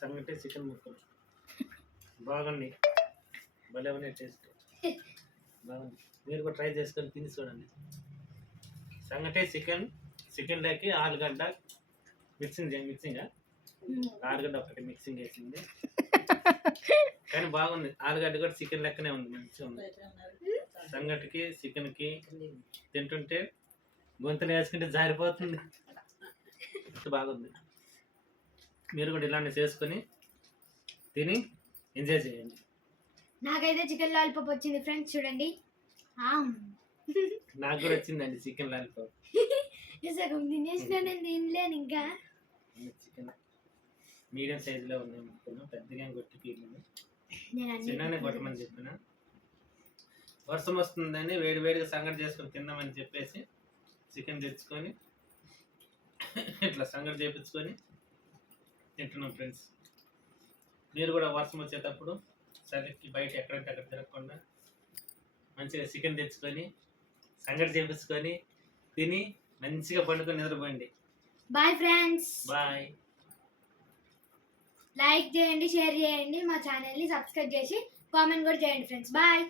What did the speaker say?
సంగటి చికెన్ ముక్కలు బాగుంది, భలే ఉన్నాయి, టేస్ట్ బాగుంది. మీరు కూడా ట్రై చేసుకొని తిని చూడండి. సంగటి చికెన్ లేకి ఆలుగడ్డ మిక్సింగ్ ఆలుగడ్డ ఒకటి మిక్సింగ్ వేసింది కానీ బాగుంది. ఆలుగడ్డ కూడా చికెన్ లెక్కనే ఉంది, మంచిగా ఉంది. సంగటికి చికెన్కి తింటుంటే గొంతులు వేసుకుంటే జారిపోతుంది, బాగుంది. మీరు కూడా ఇలాంటి చేసుకొని తిని ఎంజాయ్ చేయండి. నాకైతే చికెన్ లాలీపాప్ వచ్చింది ఫ్రెండ్స్, చూడండి. నాకు కూడా వచ్చిందండి చికెన్ లాలీపాప్. సగం తినేసిన, నేను తినలేను ఇంకా. చికెన్ మీడియం సైజులో ఉన్నాయి ముక్కలు, పెద్దగా కొట్టి పీర్లు నేను చిన్ననే కొట్టమని చెప్పిన. వర్షం వస్తుందని వేడిగా సంగటి చేసుకొని తిందామని చెప్పేసి చికెన్ తెచ్చుకొని ఇట్లా సంగటి చేపించుకొని తింటున్నాం ఫ్రెండ్స్. మీరు కూడా వర్షం వచ్చేటప్పుడు చలికి బయట ఎక్కడంటే అక్కడ తిరగకుండా మంచిగా చికెన్ తెచ్చుకొని సంగటి చేపించుకొని తిని మంచిగా పండుకొని నిద్రపోండి. Bye friends. బాయ్. లైక్ చేయండి, షేర్ చేయండి, మా ఛానల్ని సబ్స్క్రైబ్ చేసి కామెంట్ కూడా చేయండి ఫ్రెండ్స్. బాయ్.